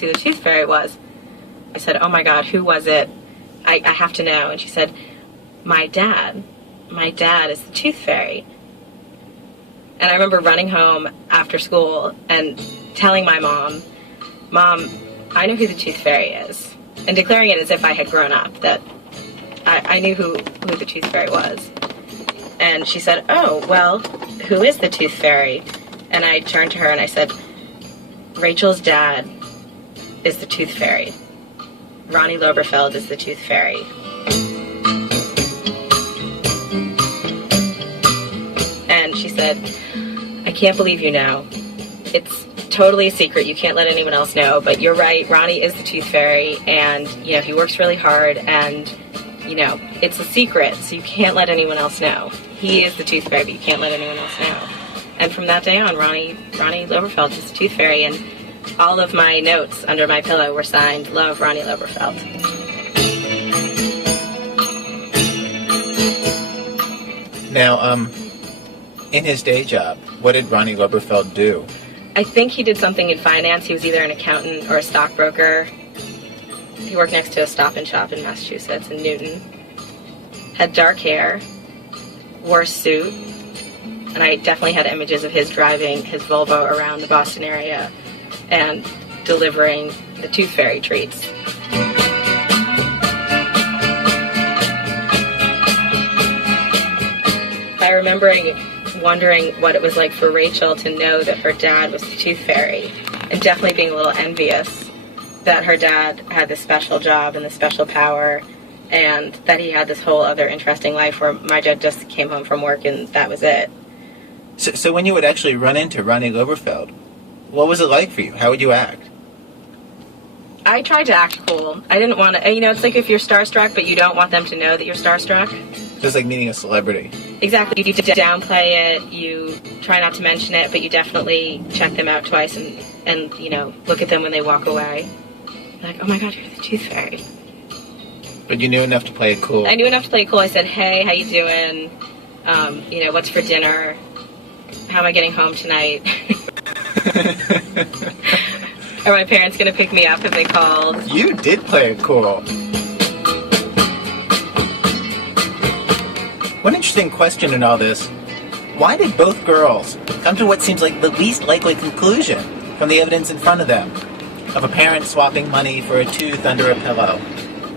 who the tooth fairy was. I said, oh my God, who was it? I have to know. And she said, my dad. My dad is the tooth fairy. And I remember running home after school and telling my mom, Mom, I know who the tooth fairy is. And declaring it as if I had grown up, that I knew who the tooth fairy was. And she said, oh, well, who is the tooth fairy? And I turned to her and I said, Rachel's dad is the tooth fairy. Ronnie Loberfeld is the tooth fairy. And she said, I can't believe you know. It's totally a secret. You can't let anyone else know. But you're right. Ronnie is the tooth fairy. And, you know, he works really hard. And, you know, it's a secret. So you can't let anyone else know. He is the tooth fairy, but you can't let anyone else know. And from that day on, Ronnie Loberfeld is the tooth fairy. And all of my notes under my pillow were signed, Love, Ronnie Loberfeld. Now, in his day job, what did Ronnie Loberfeld do? I think he did something in finance. He was either an accountant or a stockbroker. He worked next to a Stop and Shop in Massachusetts, in Newton. Had dark hair, wore a suit, and I definitely had images of his driving his Volvo around the Boston area and delivering the tooth fairy treats. I remember wondering what it was like for Rachel to know that her dad was the tooth fairy, and definitely being a little envious that her dad had this special job and this special power, and that he had this whole other interesting life where my dad just came home from work and that was it. So when you would actually run into Ronnie Loberfeld, what was it like for you? How would you act? I tried to act cool. I didn't want to, you know, it's like if you're starstruck, but you don't want them to know that you're starstruck. Just like meeting a celebrity. Exactly. You downplay it, you try not to mention it, but you definitely check them out twice and you know, look at them when they walk away. Like, oh my God, you're the tooth fairy. But you knew enough to play it cool. I knew enough to play it cool. I said, hey, how you doing? You know, what's for dinner? How am I getting home tonight? Are my parents going to pick me up if they called? You did play it cool. One interesting question in all this, why did both girls come to what seems like the least likely conclusion from the evidence in front of them of a parent swapping money for a tooth under a pillow?